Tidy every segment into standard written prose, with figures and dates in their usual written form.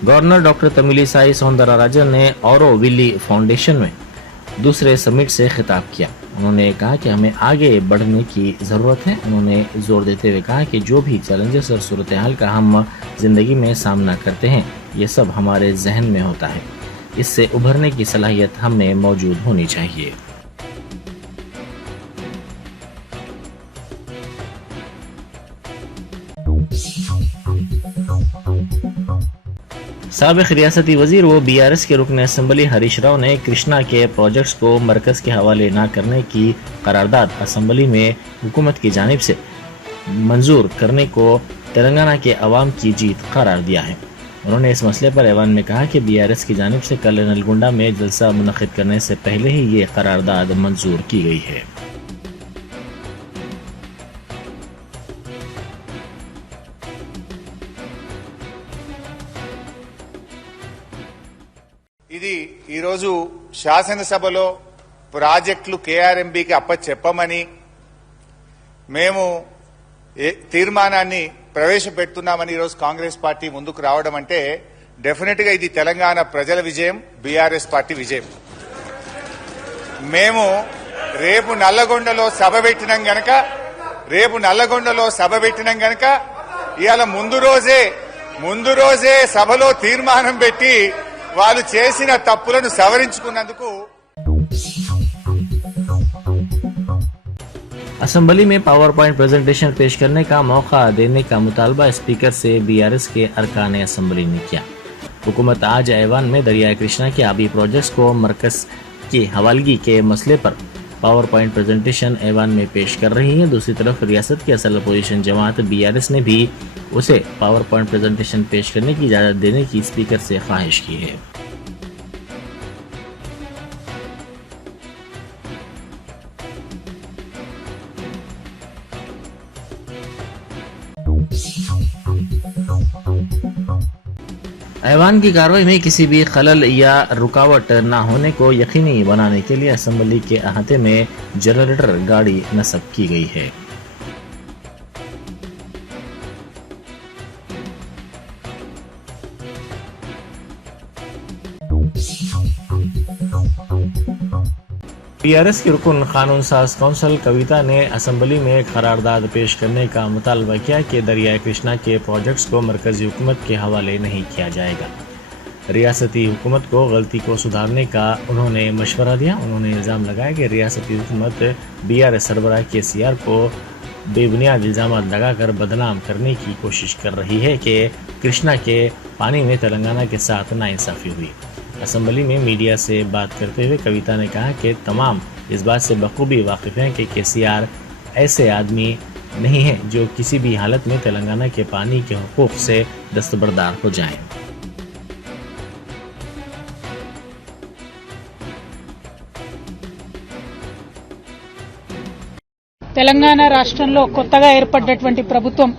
Governor doctor Tamilisai Soundararajan ने ऑरोविली foundation में दूसरे समिट से खिताब किया। उन्होंने कहा कि हमें आगे बढ़ने की जरूरत है। उन्होंने जोर देते हुए कहा कि जो भी चैलेंजेस और सूरत हाल का हम जिंदगी में सामना करते हैं, ये सब हमारे जहन में होता है। इससे उभरने की सलाहियत हम में मौजूद होनी चाहिए। साबिक रियासती वजीर व BRS के रुकन असम्बली हरीश राव ने कृष्णा के प्रोजेक्ट्स को मरकज के हवाले न करने की करारदाद असम्बली में हुकूमत की जानिब से मंजूर करने को तेलंगाना के अवाम की जीत करार दिया है। उन्होंने इस मसले पर ऐवान में कहा कि BRS की जानिब से कल नलगुंडा में जलसा मुनक़िद करने से पहले ही ये करारदाद मंजूर की गई है। ఇది ఈ రోజు శాసనసభలో ప్రాజెక్టులు కేఆర్ఎంబీకి అప్పచెప్పమని మేము తీర్మానాన్ని ప్రవేశపెడుతున్నామని ఈ రోజు కాంగ్రెస్ పార్టీ ముందుకు రావడం అంటే డెఫినెట్ గా ఇది తెలంగాణ ప్రజల విజయం, బీఆర్ఎస్ పార్టీ విజయం. మేము రేపు నల్లగొండలో సభ పెట్టినాం గనక ఇవాళ ముందు రోజే సభలో తీర్మానం పెట్టి వాళ్ళు చేసిన తప్పులను సవరించుకున్నందుకు असम्बली में पावर पॉइंट प्रेजेंटेशन पेश करने का मौका देने का मुतालबा स्पीकर से BRS के अरकान असम्बली ने किया। हुकूमत आज ऐवान में दरियाए कृष्णा के आबी प्रोजेक्ट्स को मरकज की हवालगी के मसले पर पावर पॉइंट प्रेजेंटेशन ऐवान में पेश कर रही है। दूसरी तरफ रियासत की असल अपोजिशन जमात BRS ने भी उसे पावर पॉइंट प्रेजेंटेशन पेश करने की इजाज़त देने की स्पीकर से ख्वाहिश की है। ऐवान की कार्रवाई में किसी भी खलल या रुकावट न होने को यकीनी बनाने के लिए असम्बली के अहाते में जनरेटर गाड़ी नस्ब की गई है। BRS की रुकन कानून साज कौंसल कविता ने असम्बली में करारदाद पेश करने का मुतालबा किया कि दरियाए कृष्णा के प्रोजेक्ट्स को मरकजी हुकूमत के हवाले नहीं किया जाएगा। रियासती हुकूमत को गलती को सुधारने का उन्होंने मशवरा दिया। उन्होंने इल्ज़ाम लगाया कि रियासती हुकूमत BRS सरबराह KCR को बेबुनियाद इल्ज़ाम लगाकर बदनाम करने की कोशिश कर रही है कि कृष्णा के पानी में तेलंगाना के साथ नाइंसाफ़ी हुई। असम्बली में मीडिया से बात करते हुए कविता ने कहा कि तमाम इस बात से बखूबी वाकिफ़ हैं कि KCR ऐसे आदमी नहीं है जो किसी भी हालत में तेलंगाना के पानी के हुकूक से दस्तबरदार हो जाएं। తెలంగాణ రాష్ట్రంలో కొత్తగా ఏర్పడ్డటువంటి ప్రభుత్వం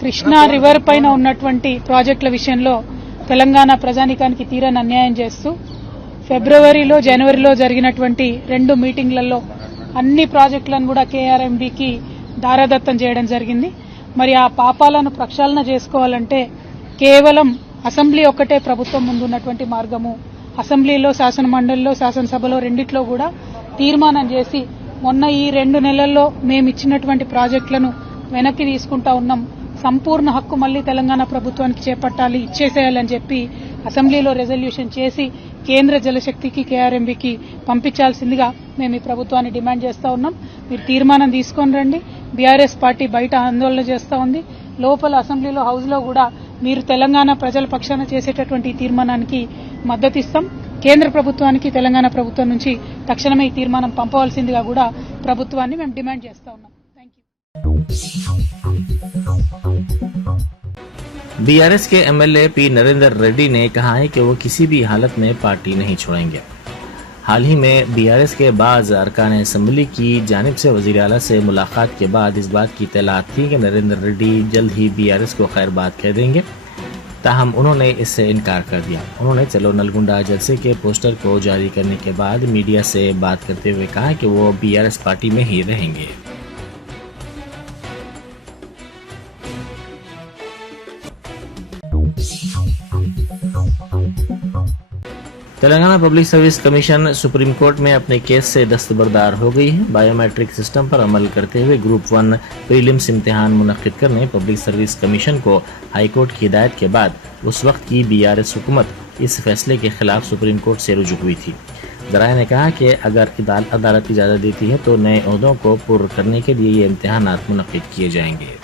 కృష్ణా రివర్ పైన ఉన్నటువంటి ప్రాజెక్టుల విషయంలో తెలంగాణ ప్రజానీకానికి తీరని అన్యాయం చేస్తూ ఫిబ్రవరిలో జనవరిలో జరిగినటువంటి 2 మీటింగ్లలో అన్ని ప్రాజెక్టులను కూడా KRMBకి దారాదత్తం చేయడం జరిగింది. మరి ఆ పాపాలను ప్రక్షాళన చేసుకోవాలంటే కేవలం అసెంబ్లీ ఒక్కటే ప్రభుత్వం ముందున్నటువంటి మార్గము. అసెంబ్లీలో, శాసన మండలిలో, శాసనసభలో రెండిట్లో కూడా తీర్మానం చేసి మొన్న ఈ 2 నెలల్లో మేము ఇచ్చినటువంటి ప్రాజెక్టులను వెనక్కి తీసుకుంటా ఉన్నాం, సంపూర్ణ హక్కు మళ్లీ తెలంగాణ ప్రభుత్వానికి చేపట్టాలి, ఇచ్చేసేయాలని చెప్పి అసెంబ్లీలో రెజల్యూషన్ చేసి కేంద్ర జలశక్తికి KRMBకి పంపించాల్సిందిగా మేము ఈ ప్రభుత్వాన్ని డిమాండ్ చేస్తా ఉన్నాం. మీరు తీర్మానం తీసుకొని రండి. BRS పార్టీ బయట ఆందోళన చేస్తా ఉంది, లోపల అసెంబ్లీలో హౌస్లో కూడా మీరు తెలంగాణ ప్రజల పక్షాన చేసేటటువంటి తీర్మానానికి మద్దతు ఇస్తాం. కేంద్ర ప్రభుత్వానికి తెలంగాణ ప్రభుత్వం నుంచి తక్షణమే ఈ తీర్మానం పంపవలసిందిగా కూడా ప్రభుత్వాన్ని మేము డిమాండ్ చేస్తా ఉన్నాం. BRS के MLA P नरेंद्र रेड्डी ने कहा है कि वो किसी भी हालत में पार्टी नहीं छोड़ेंगे। हाल ही में BRS के बाज़ अरकान असम्बली की जानिब से वज़ीर आला से मुलाकात के बाद इस बात की इत्तलात थी कि नरेंद्र रेड्डी जल्द ही BRS को खैर बात कह देंगे, ताहम उन्होंने इससे इनकार कर दिया। उन्होंने चलो नलगुंडा जलसे के पोस्टर को जारी करने के बाद मीडिया से बात करते हुए कहा कि वो BRS पार्टी में ही रहेंगे। Telangana public service commission supreme court में अपने केस से दस्तबरदार हो गई है। बायोमेट्रिक सिस्टम पर अमल करते हुए ग्रुप 1 प्रीलिम्स इम्तिहान मुनक्किद करने पब्लिक सर्विस कमीशन को हाईकोर्ट की हिदायत के बाद उस वक्त की BRS हुकूमत इस फैसले के खिलाफ सुप्रीम कोर्ट से रुजू हुई थी। जराये ने कहा कि अगर अदालत इजाज़त देती है तो नए ओहदों को पूर्ण करने के लिए ये इम्तिहानात मुनक्किद किए जाएंगे।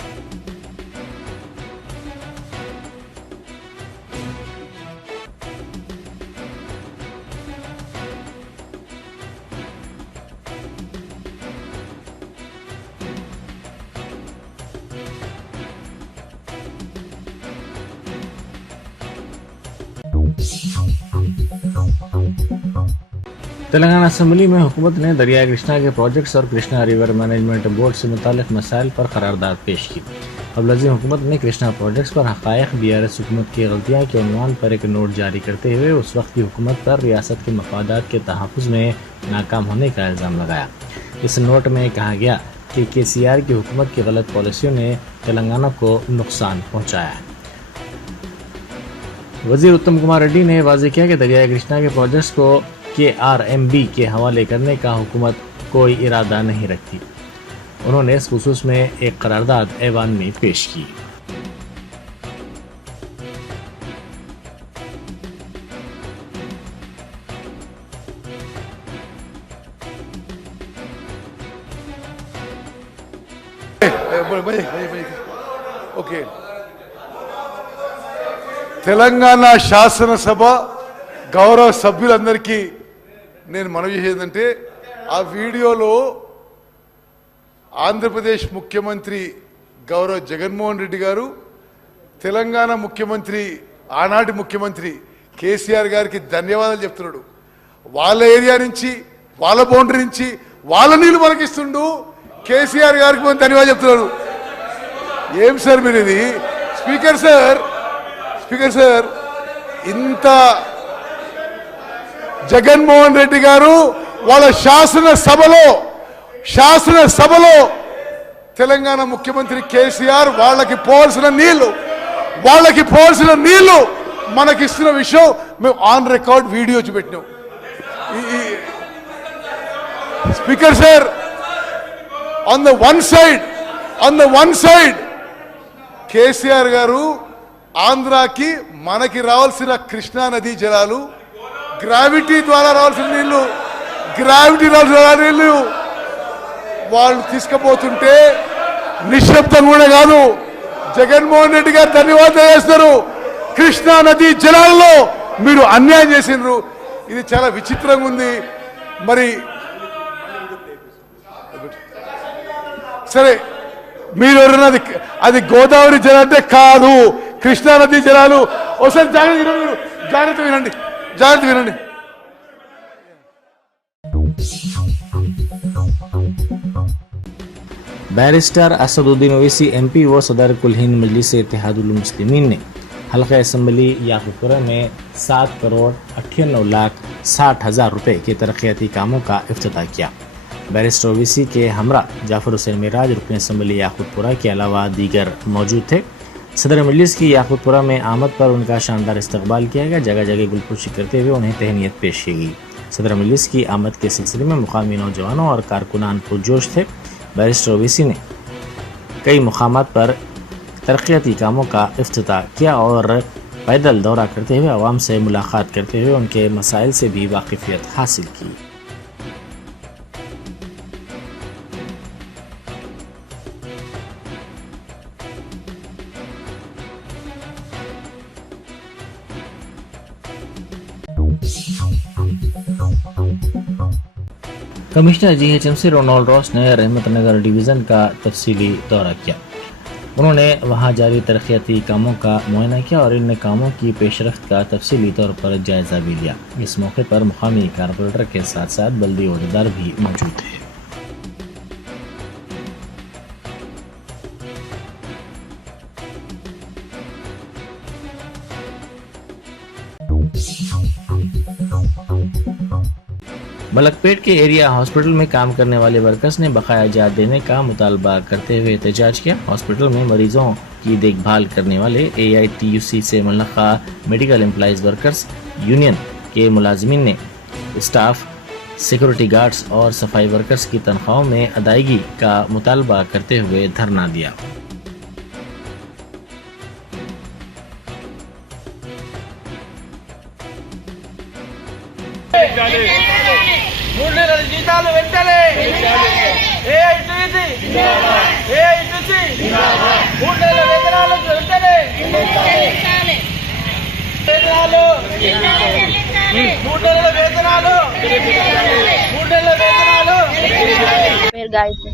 तेलंगाना असेंबली में हुकूमत ने दरियाई कृष्णा के प्रोजेक्ट्स और कृष्णा रिवर मैनेजमेंट बोर्ड से मुताल्लिक मसाइल पर करारदाद पेश की। अबलजी हुकूमत ने कृष्णा प्रोजेक्ट्स पर हक़ाइक़ BRS हुकूमत की गलतियाँ के उन्वान पर एक नोट जारी करते हुए उस वक्त की हुकूमत पर रियासत के मफादात के तहफ़्फ़ुज़ में नाकाम होने का इल्ज़ाम लगाया। इस नोट में कहा गया कि KCR की हुकूमत की गलत पॉलिसियों ने तेलंगाना को नुकसान पहुँचाया है। वज़ीर उत्तम कुमार रेड्डी ने वाज़ेह किया कि दरियाई कृष्णा के प्रोजेक्ट्स को KRMB के हवाले करने का हुकूमत कोई इरादा नहीं रखती। उन्होंने इस खुसूस में एक करारदाद ऐवान में पेश की। ఓకే తెలంగాణ శాసనసభ గౌరవ సభ్యులందరికీ నేను మనవి చేసేదంటే ఆ వీడియోలో ఆంధ్రప్రదేశ్ ముఖ్యమంత్రి గౌరవ జగన్మోహన్ రెడ్డి గారు తెలంగాణ ముఖ్యమంత్రి ఆనాటి ముఖ్యమంత్రి కేసీఆర్ గారికి ధన్యవాదాలు చెప్తున్నాడు. వాళ్ళ ఏరియా నుంచి వాళ్ళ బౌండరీ నుంచి వాళ్ళ నీళ్లు మనకిస్తుండు. కేసీఆర్ గారికి మనం ధన్యవాదాలు చెప్తున్నాడు. ఏం సార్ మీరు ఇది? స్పీకర్ సార్ ఇంత జగన్మోహన్ రెడ్డి గారు వాళ్ళ శాసనసభలో తెలంగాణ ముఖ్యమంత్రి కేసీఆర్ వాళ్ళకి పోవాల్సిన నీళ్లు మనకిస్తున్న విషయం మేము ఆన్ రికార్డ్ వీడియో చూపెట్టినాం. Speaker sir on the one side KCR garu ఆంధ్రాకి మనకి రావాల్సిన కృష్ణా నదీ జలాలు గ్రావిటీ ద్వారా రావాల్సిన నీళ్లు వాళ్ళు తీసుకుపోతుంటే నిశ్శబ్దం కూడా కాదు, జగన్మోహన్ రెడ్డి గారు ధన్యవాదాలు చేస్తారు. కృష్ణా నదీ జలాల్లో మీరు అన్యాయం చేసిండ్రు. ఇది చాలా విచిత్రంగా ఉంది. మరి సరే మీరు ఎవరన్నది అది గోదావరి జలం అంటే కాదు, కృష్ణా నదీ జలాలు. ఒకసారి జాగ్రత్త వినండి. बैरिस्टर असदुद्दीन ओवैसी MP व सदर कुल हिंद मजलिस इत्तेहादुल मुस्लिमीन ने हल्का असम्बली याकूबपुरा में 7,98,60,000 रुपए के तरक्याती कामों का इफ्तिताह किया। बैरिस्टर ओवैसी के हमरा जाफर हुसैन मिराज रुकन असम्बली याकूबपुरा के अलावा दीगर मौजूद थे। सदर मजलिस की याकूबपुरा में आमद पर उनका शानदार इस्तकबाल किया गया। जगह जगह गुलपुशी करते हुए उन्हें तहनीत पेश की गई। सदर मजलिस की आमद के सिलसिले में मुकामी नौजवानों और कारकुनान पुरजोश थे। बैरिस्टर ओवैसी ने कई मुकामात पर तरक्याती कामों का इफ्तिताह किया और पैदल दौरा करते हुए आवाम से मुलाकात करते हुए उनके मसाइल से भी वाकिफियत हासिल की। कमिश्नर GHMC रोनाल्ड रॉस ने रहमत नगर डिवीज़न का तफसीली दौरा किया। उन्होंने वहां जारी तरक्याती कामों का मुआयना किया और इन कामों की पेशरफ्त का तफसीली तौर पर जायजा भी लिया। इस मौके पर मुकामी कारपोरेटर के साथ साथ बल्दी ओहदेदार भी मौजूद थे। मलकपेट के एरिया हॉस्पिटल में काम करने वाले वर्कर्स ने बकाया जात देने का मुतालबा करते हुए एहतजाज किया। हॉस्पिटल में मरीजों की देखभाल करने वाले AITUC से मुल्लका मेडिकल एम्प्लॉइज वर्कर्स यूनियन के मुलाजमीन ने स्टाफ, सिक्योरिटी गार्ड्स और सफाई वर्कर्स की तनख्वाहों में अदायगी का मुतालबा करते हुए धरना दिया। జీతాలు వెంటనే ఏఐటీసీ మూడేళ్ల వేతనాలు వెంటనే మూడేళ్ల వేతనాలు పేరు గాయత్రి.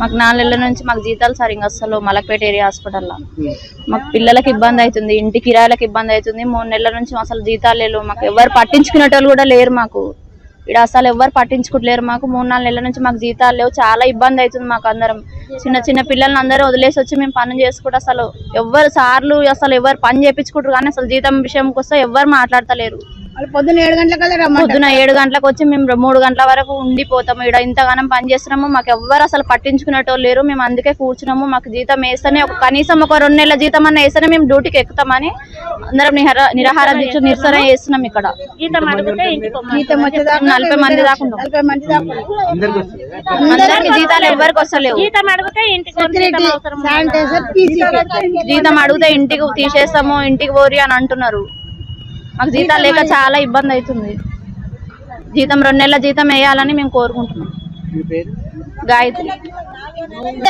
మాకు 4 నెలల నుంచి మాకు జీతాలు సరిగ్గా అసలు మలక్పేట ఏరియా హాస్పిటల్లో మాకు పిల్లలకి ఇబ్బంది అవుతుంది, ఇంటి కిరాయిలకు ఇబ్బంది అవుతుంది. 3 నెలల నుంచి అసలు జీతాలు లేవు. మాకు ఎవరు పట్టించుకునేటోళ్ళు కూడా లేరు. మాకు ఇక్కడ అసలు ఎవరు పట్టించుకుంటలేరు. మాకు 3-4 నెలల నుంచి మాకు జీతాలు లేవు. చాలా ఇబ్బంది అవుతుంది. మాకు అందరం చిన్న పిల్లల్ని అందరూ వదిలేసి వచ్చి మేము పని చేసుకుంటూ అసలు ఎవరు సార్లు అసలు ఎవరు పని చేయించుకుంటారు కానీ అసలు జీతం విషయంకి వస్తే ఎవరు మాట్లాడతలేరు. పొద్దున 7 గంటలకు పొద్దున 7 గంటలకు వచ్చి మేము 3 గంటల వరకు ఉండిపోతాము. ఇక్కడ ఇంతగానం పని చేస్తున్నాము. మాకు ఎవ్వరు అసలు పట్టించుకునేటోళ్ళు లేరు. మేము అందుకే కూర్చున్నాము. మాకు జీతం వేస్తేనే కనీసం ఒక 2 నెలల జీతం అన్న వేస్తేనే మేము డ్యూటీకి ఎక్కుతామని అందరం నిరాహార దీక్ష నిరసన చేస్తున్నాం. ఇక్కడ జీతం అడిగితే 40 మంది దాకా ఉన్నాం. అందరికి జీతాలు ఎవరికి వస్తలేవు. జీతం అడిగితే ఇంటికి తీసేస్తాము, ఇంటికి పోరి అని అంటున్నారు. మాకు జీతాలు లేక చాలా ఇబ్బంది అవుతుంది. జీతం 2 నెలల జీతం వేయాలని మేము కోరుకుంటున్నాం. గాయత్రి.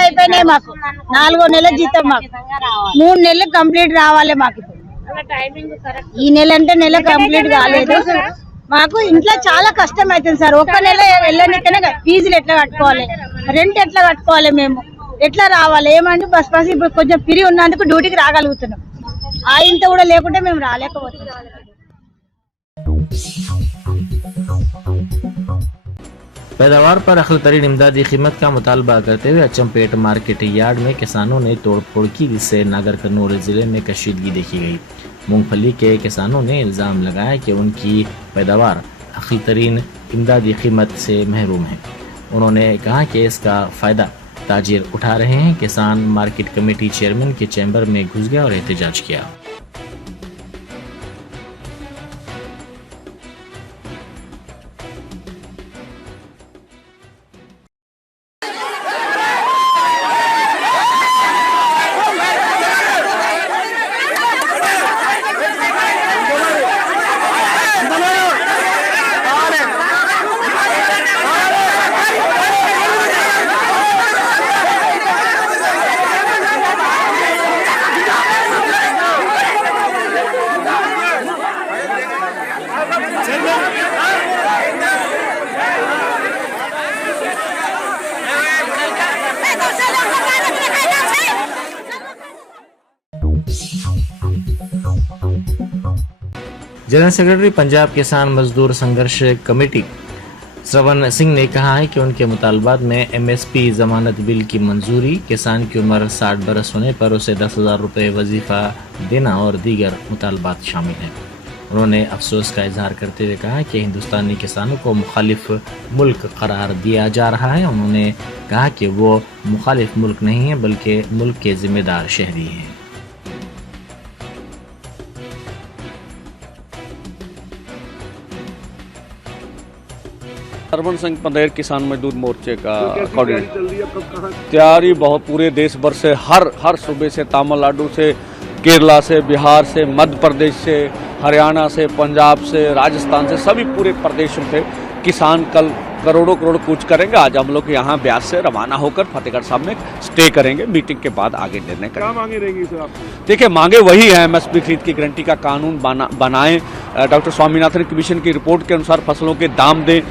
అయిపోయినాయి. మాకు 4వ నెల జీతం మాకు 3 నెలలు కంప్లీట్ రావాలి. మాకు ఈ నెల అంటే నెల కంప్లీట్ కాలేదు. మాకు ఇంట్లో చాలా కష్టం అవుతుంది సార్. 1 నెల వెళ్ళనికనే ఫీజులు ఎట్లా కట్టుకోవాలి, రెంట్ ఎట్లా కట్టుకోవాలి, మేము ఎట్లా రావాలి ఏమంటే బస్ ఇప్పుడు కొంచెం ఫ్రీ ఉన్నందుకు డ్యూటీకి రాగలుగుతున్నాం. ఆ ఇంత కూడా లేకుంటే మేము రాలేకపోతున్నాం. पैदावार पर अखिल तरीन इमदादी कीमत का मुतालबा करते हुए अचमपेट मार्केट यार्ड में किसानों ने तोड़फोड़ की, जिससे नागर कन्नौर जिले में कशीदगी देखी गई। मूंगफली के किसानों ने इल्ज़ाम लगाया कि उनकी पैदावार अखिल तरीन इमदादी कीमत से महरूम है। उन्होंने कहा कि इसका फ़ायदा ताजिर उठा रहे हैं। किसान मार्केट कमेटी चेयरमैन के चैम्बर में घुस गया और एहतजाज किया। जनरल सेक्रेटरी पंजाब किसान मजदूर संघर्ष कमेटी श्रवण सिंह ने कहा है कि उनके मुतालबात में MSP जमानत बिल की मंजूरी, किसान की उम्र 60 बरस होने पर उसे 10,000 रुपये वजीफा देना और दीगर मुतालबात शामिल हैं। उन्होंने अफसोस का इजहार करते हुए कहा कि हिंदुस्तानी किसानों को मुखालिफ मुल्क करार दिया जा रहा है। उन्होंने कहा कि वो मुखालिफ मुल्क नहीं है बल्कि मुल्क के जिम्मेदार शहरी हैं। श्रवण सिंह पंदेर किसान मजदूर मोर्चे का कोऑर्डिनेटर। तैयारी बहुत पूरे देश भर से हर सूबे से, तमिलनाडु से, केरला से, बिहार से, मध्य प्रदेश से, हरियाणा से, पंजाब से, राजस्थान से, सभी पूरे प्रदेशों से किसान कल करोड़ों कूच करेंगे। आज हम लोग यहाँ ब्यास से रवाना होकर फतेहगढ़ साहब में स्टे करेंगे। मीटिंग के बाद आगे निर्णय करेंगे। क्या मांगे रहेंगी सर आप? देखिए, मांगे वही है, MSP खरीद की गारंटी का कानून बनाएं, डॉक्टर स्वामीनाथन कमीशन की रिपोर्ट के अनुसार फसलों के दाम दें,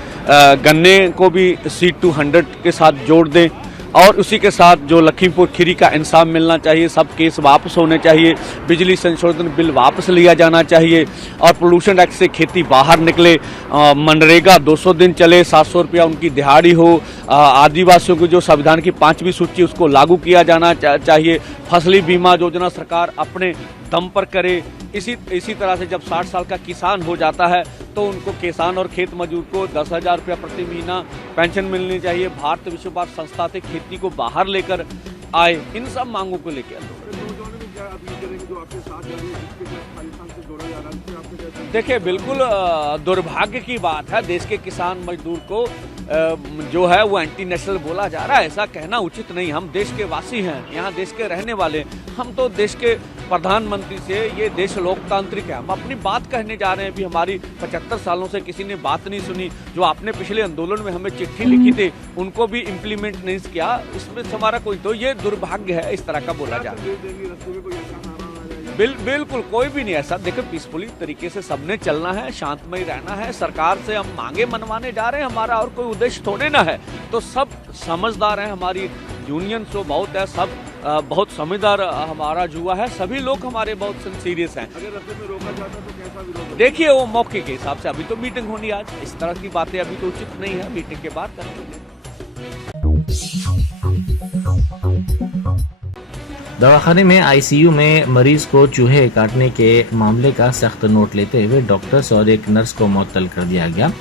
गन्ने को भी C200 के साथ जोड़ दें और उसी के साथ जो लखीमपुर खीरी का इंसाफ मिलना चाहिए, सब केस वापस होने चाहिए, बिजली संशोधन बिल वापस लिया जाना चाहिए और पोल्यूशन एक्ट से खेती बाहर निकले, मनरेगा 200 दिन चले, 700 रुपया उनकी दिहाड़ी हो, आदिवासियों की जो संविधान की 5वीं सूची उसको लागू किया जाना चाहिए, फसली बीमा योजना सरकार अपने दम पर करे। इसी तरह से जब 60 साल का किसान हो जाता है तो उनको किसान और खेत मजदूर को 10,000 रुपया प्रति महीना पेंशन मिलनी चाहिए। भारत विश्व बैंक संस्था से खेती को बाहर लेकर आए। इन सब मांगों को लेकर देखिए बिल्कुल दुर्भाग्य की बात है, देश के किसान मजदूर को जो है वो एंटी नेशनल बोला जा रहा है। ऐसा कहना उचित नहीं। हम देश के वासी हैं, यहाँ देश के रहने वाले। हम तो देश के प्रधानमंत्री से, ये देश लोकतांत्रिक है, हम अपनी बात कहने जा रहे हैं। भी हमारी 75 सालों से किसी ने बात नहीं सुनी। जो आपने पिछले आंदोलन में हमें चिट्ठी लिखी थी उनको भी इम्प्लीमेंट नहीं किया, इसमें हमारा कोई, तो ये दुर्भाग्य है इस तरह का बोला जा रहा है। बिल्कुल कोई भी नहीं ऐसा। देखो पीसफुली तरीके से सबने चलना है, शांतमय रहना है। सरकार से हम मांगे मनवाने जा रहे हैं, हमारा और कोई उद्देश्य थोड़े ना है। तो सब समझदार हैं, हमारी यूनियन तो बहुत है, सब बहुत समझदार हमारा जुआ है। सभी लोग हमारे बहुत सीरियस हैं। अगर रास्ते में रोका जाता तो कैसा विरोध? देखिए वो मौके के हिसाब से, अभी तो मीटिंग होनी आज, इस तरह की बातें अभी तो उचित नहीं है, मीटिंग के बाद करेंगे। दवाखाने में आईसीयू में मरीज को चूहे काटने के मामले का सख्त नोट लेते हुए डॉक्टर्स और एक नर्स को मुअत्तल कर दिया गया।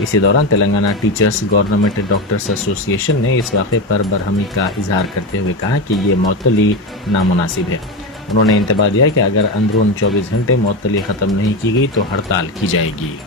इसी दौरान Telangana teachers government doctors association ने इस वाक़े पर बरहमी का इजहार करते हुए कहा कि ये मुअत्तली नामुनासिब है। उन्होंने इंतबाह दिया कि अगर अंदरून 24 घंटे मुअत्तली ख़त्म नहीं की गई तो हड़ताल की जाएगी।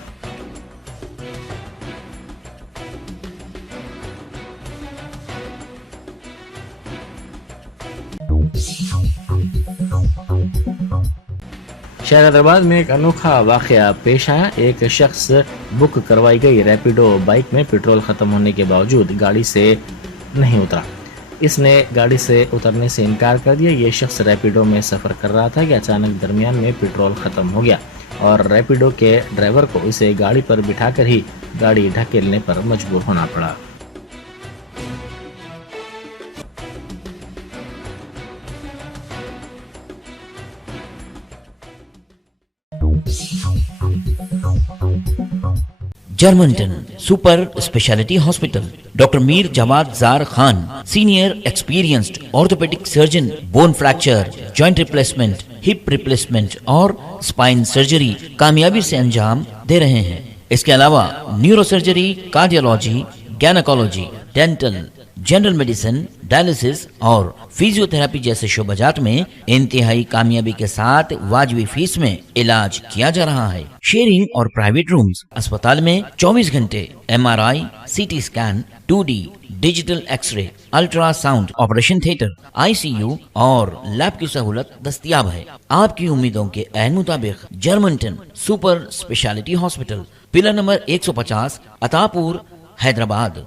शहर हैदराबाद में एक अनोखा वाकया पेश आया। एक शख्स बुक करवाई गई रैपिडो बाइक में पेट्रोल खत्म होने के बावजूद गाड़ी से नहीं उतरा। इसने गाड़ी से उतरने से इनकार कर दिया। ये शख्स रैपिडो में सफर कर रहा था कि अचानक दरमियान में पेट्रोल खत्म हो गया और रैपिडो के ड्राइवर को इसे गाड़ी पर बिठाकर ही गाड़ी ढकेलने पर मजबूर होना पड़ा। Germanton super speciality hospital, doctor Mir Jawad Jar Khan, senior experienced orthopaedic surgeon, bone fracture, joint replacement, hip replacement और स्पाइन सर्जरी कामयाबी से अंजाम दे रहे हैं। इसके अलावा neuro surgery, cardiology, gynaecology, dental, general medicine, dialysis और फिजियोथेरेपी जैसे शोबाजात में इंतहाई कामयाबी के साथ वाजिबी फीस में इलाज किया जा रहा है। शेयरिंग और प्राइवेट रूम्स। अस्पताल में 24 घंटे MRI, CT scan, 2D digital x-ray, ultrasound, operation theatre, ICU और लैब की सहूलत दस्तयाब है। आपकी उम्मीदों के ऐन मुताबिक Germanton super speciality hospital, pillar number 150, Attapur, Hyderabad.